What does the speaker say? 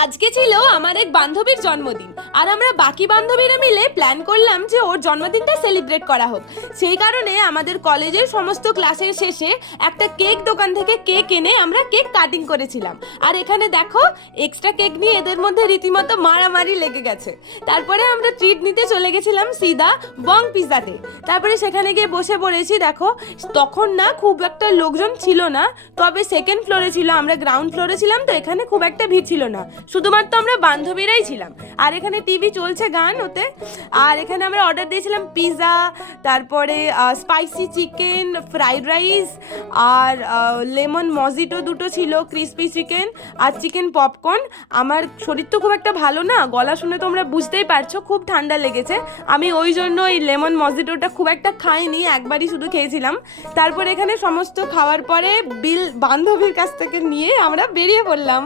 আজকে ছিল আমার এক বান্ধবীর জন্মদিন, আর আমরা বাকি বান্ধবীরা মিলে প্ল্যান করলাম যে ওর জন্মদিনটা সেলিব্রেট করা হোক। সেই কারণে আমাদের কলেজের সমস্ত ক্লাসের শেষে একটা কেক দোকান থেকে কেক এনে আমরা কেক কাটিং করেছিলাম। আর এখানে দেখো, এক্সট্রা কেক নিয়ে এদের মধ্যে রীতিমতো মারামারি লেগে গেছে। তারপরে আমরা ট্রিট নিতে চলে গেছিলাম সিদা বং পিজাতে। তারপরে সেখানে গিয়ে বসে পড়েছি। দেখো, তখন না খুব একটা লোকজন ছিল না, তবে সেকেন্ড ফ্লোরে ছিল, আমরা গ্রাউন্ড ফ্লোরে ছিলাম, তো এখানে খুব একটা ভিড় ছিল না, শুধুমাত্র আমরা বান্ধবীরাই ছিলাম। আর এখানে টিভি চলছে, গান ওতে। আর এখানে আমরা অর্ডার দিয়েছিলাম পিৎজা, তারপরে স্পাইসি চিকেন, ফ্রাইড রাইস, আর লেমন মজিটো দুটো ছিল, ক্রিসপি চিকেন আর চিকেন পপকর্ন। আমার শরীর তো খুব একটা ভালো না, গলা শুনে তোমরা বুঝতেই পারছো, খুব ঠান্ডা লেগেছে। আমি ওই জন্য এই লেমন মজিটোটা খুব একটা খাইনি, একবারই শুধু খেয়েছিলাম। তারপর এখানে সমস্ত খাওয়ার পরে বিল বান্ধবীর কাছ থেকে নিয়ে আমরা বেরিয়ে পড়লাম।